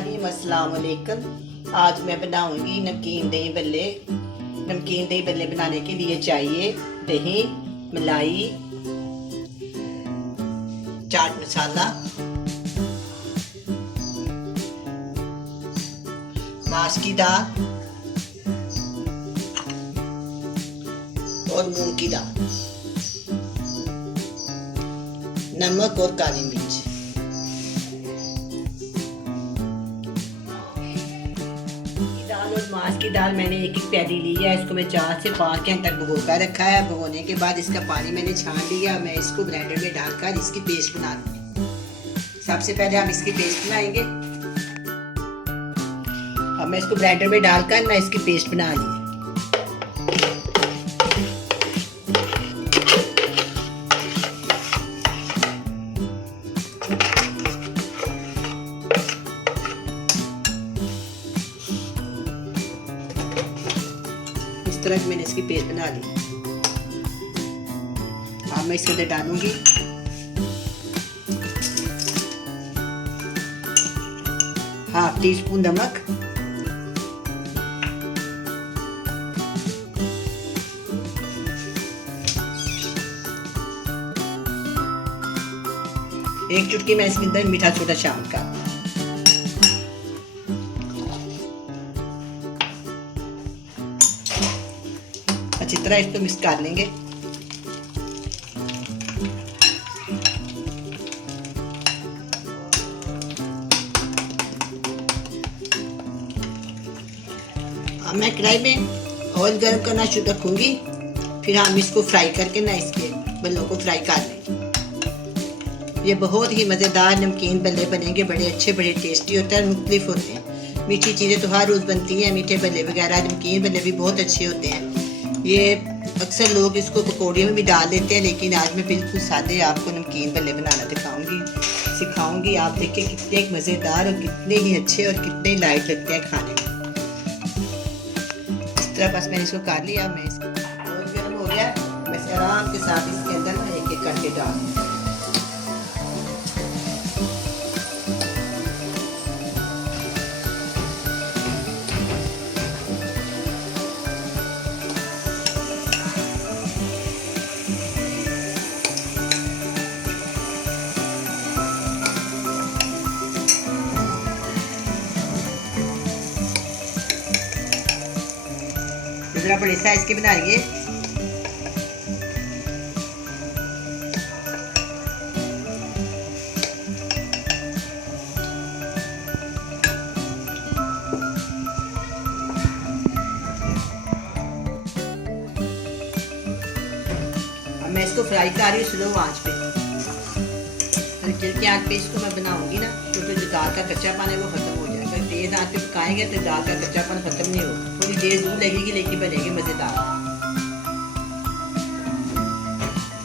बिस्मिल्लाहिर्रहमानिर्रहीम। अस्सलाम वालेकुम। आज मैं बनाऊंगी नमकीन दही बल्ले। नमकीन दही बल्ले बनाने के लिए चाहिए दही, मलाई, चाट मसाला, मास की दाल और मूंग की दाल, नमक और काली मिर्च। दाल और मास की दाल मैंने एक एक प्याली ली है। इसको मैं 4 से 5 घंटे तक भिगो कर रखा है। भिगोने के बाद इसका पानी मैंने छान लिया। मैं इसको ब्लेंडर में डालकर इसकी पेस्ट बना लूंगी। सबसे पहले हम इसकी पेस्ट बनाएंगे। अब मैं इसको ब्लेंडर में डालकर मैं इसकी पेस्ट बना ली। इस तरह मैंने इसकी पेस्ट बना ली। अब मैं इसके अंदर डालूंगी ½ टीस्पून नमक, एक चुटकी मैं इसके अंदर मीठा सोडा शामिल कर। अच्छी तरह इसको मिक्स कर लेंगे। अब मैं कढ़ाई में ऑयल गर्म करना शुरू रखूंगी। फिर हम इसको फ्राई करके ना इसके बल्लों को फ्राई कर लेंगे। ये बहुत ही मज़ेदार नमकीन बल्ले बनेंगे। बड़े अच्छे, बड़े टेस्टी होते हैं, मुख्तलिफ होते हैं। मीठी चीज़ें तो हर रोज़ बनती हैं, मीठे बल्ले वगैरह, नमकीन बल्ले भी बहुत अच्छे होते हैं। ये अक्सर लोग इसको पकौड़ियों में भी डाल देते हैं, लेकिन आज मैं बिल्कुल सादे आपको नमकीन बल्ले बनाना सिखाऊंगी। आप देखिए कितने मज़ेदार और कितने ही अच्छे और कितने लाइट लगते हैं खाने में। इस तरह बस मैंने इसको काट लिया। मैं इसको बहुत गर्म हो गया। मैं इसे आराम के साथ इसके अंदर ना एक एक करके डालूंगी। जरा बड़े साइज के बनाइए। अब मैं इसको फ्राई कर रही हूँ स्लो आंच पे। हल्की आंच पे इसको मैं बनाऊंगी ना, तो जो दाल का कच्चापन है वो खत्म हो जाएगा। तेज आंच पे पकाएंगे तो दाल का कच्चापन खत्म नहीं होगा। थोड़ी देर दूर लगेगी लेकिन बनेगी मजेदार।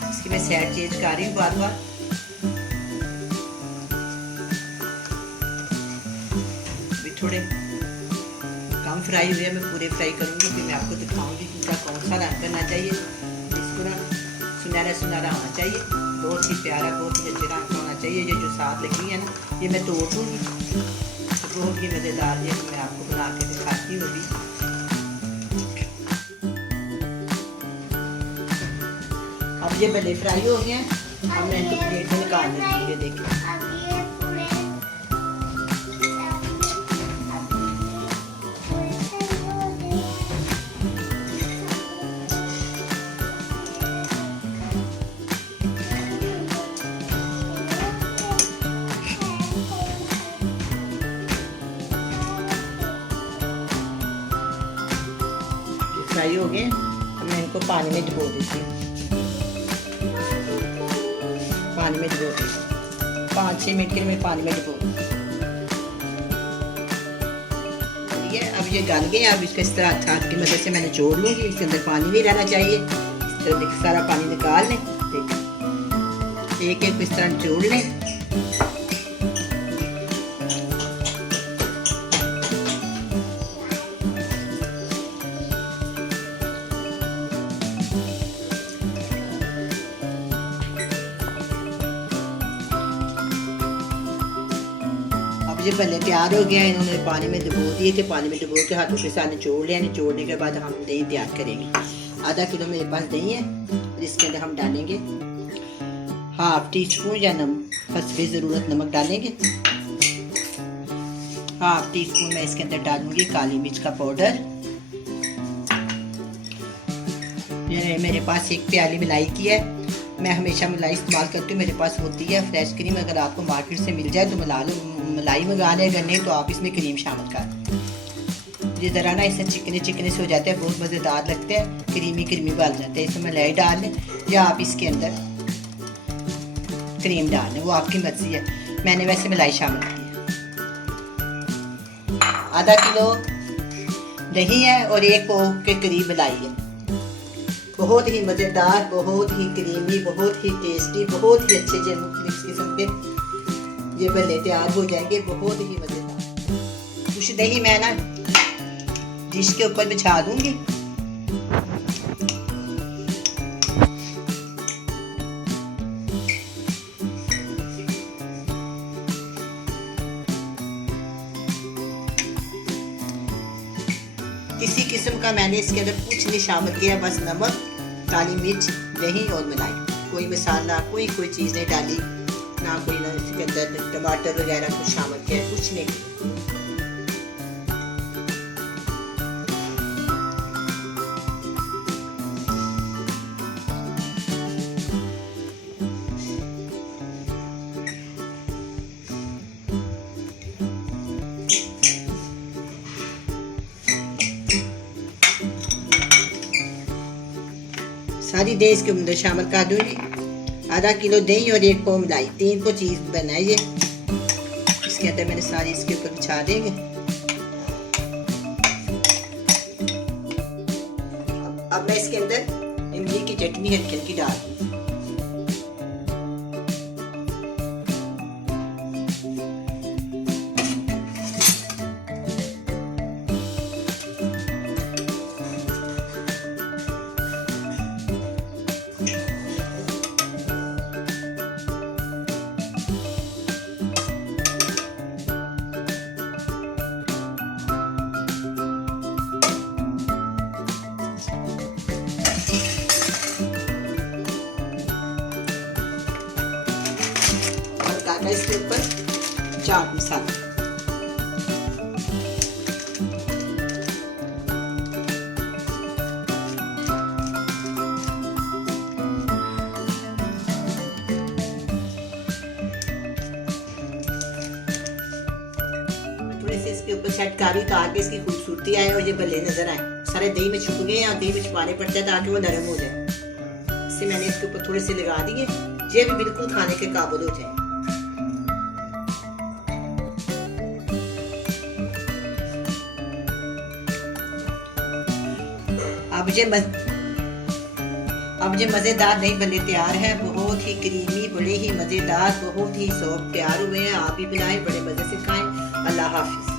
इसकी मैं साइड चेंज कर रही हूँ बार बार। भी थोड़े कम फ्राई हुए, मैं पूरे फ्राई करूंगी। फिर मैं आपको दिखाऊंगी कि इनका कौन सा रंग करना चाहिए। इसको ना सुनहरा सुनहरा होना चाहिए, बहुत ही प्यारा, बहुत ही अच्छे रंग होना चाहिए। ये जो साथ लगी है ना, ये मैं तोड़ दूंगी। बहुत ही मज़ेदार ये मैं आपको बना के दिखाती हूँ अभी। अब ये बड़े फ्राई हो गए हैं। अब मैं इनको प्लेट में निकाल लेती हूँ। ये देखिए फ्राई हो गए। अब मैं इनको पानी में डुबो देती हूँ। पानी में डुबो दी 5-6 मिनट के लिए मैं पानी में डुबो दी। अब ये गल गए। अब इसको इस तरह हाथ की मदद से मैंने जोड़ लूँगी। इसके अंदर पानी नहीं रहना चाहिए। इस तरह देखिए सारा पानी निकाल लें। देखिए एक एक इस तरह जोड़ लें। ये भले तैयार हो गया। इन्होंने पानी में डुबो दिए थे, पानी में डुबो के हाथों के साथ निचोड़ लिया। निचोड़ने के बाद हम दही तैयार करेंगे। आधा किलो मेरे पास दही है और इसके अंदर हम डालेंगे 1/2 टीस्पून या हस्बे ज़रूरत नमक डालेंगे। 1/2 टीस्पून मैं इसके अंदर डालूंगी काली मिर्च का पाउडर। ये मेरे पास 1 प्याली मलाई की है। मैं हमेशा मलाई इस्तेमाल करती हूँ, मेरे पास होती है फ्रेश क्रीम। अगर आपको मार्केट से मिल जाए तो मलाई मंगा लें, अगर नहीं तो आप इसमें क्रीम शामिल कर दें। ये ज़रा ना इससे चिकने चिकने से हो जाते हैं, बहुत मज़ेदार लगते हैं, क्रीमी क्रीमी बन जाते हैं। इसमें मलाई डाल लें या आप इसके अंदर क्रीम डाल लें, वो आपकी मर्जी है। मैंने वैसे मलाई शामिल की है। आधा किलो दही है और 1 पाव के करीब मलाई है। बहुत ही मज़ेदार, बहुत ही क्रीमी, बहुत ही टेस्टी, बहुत ही अच्छे जो मुख्तलिफ किस्म के ये भल्ले तैयार हो जाएंगे, बहुत ही मज़ेदार। कुछ दही मैं ना डिश के ऊपर बिछा दूंगी। किसी किस्म का मैंने इसके अंदर कुछ नहीं शामिल किया, बस नमक, काली मिर्च, दही और मलाई। कोई मसाला, कोई चीज़ नहीं डाली, ना कोई ना इसके अंदर टमाटर वगैरह कुछ शामिल किया, कुछ नहीं किया। सारी दही इसके अंदर शामिल कर दूंगी। आधा किलो दही और 1 पाव मलाई, 3 को चीज़ बनाइए। इसके अंदर मैंने सारी इसके ऊपर बिछा देंगे। अब मैं इसके अंदर इमली की चटनी हल्की हल्की डाल दूँ। इसके ऊपर चाट मसाला, थोड़ी सी इसके ऊपर सेट करी ताकि इसकी खूबसूरती आए और ये भले नजर आए। सारे दही में छुप गए हैं, दही में छुपाने पड़ते हैं ताकि वो नरम हो जाए। इससे मैंने इसके ऊपर थोड़े से लगा दिए, ये भी बिल्कुल खाने के काबिल हो जाए। अब ये मज़ेदार दही भल्ले तैयार है। बहुत ही क्रीमी, बड़े ही मज़ेदार, बहुत ही सॉफ्ट तैयार हुए हैं। आप भी बनाएं, बड़े मज़े से खाएं। अल्लाह हाफिज़।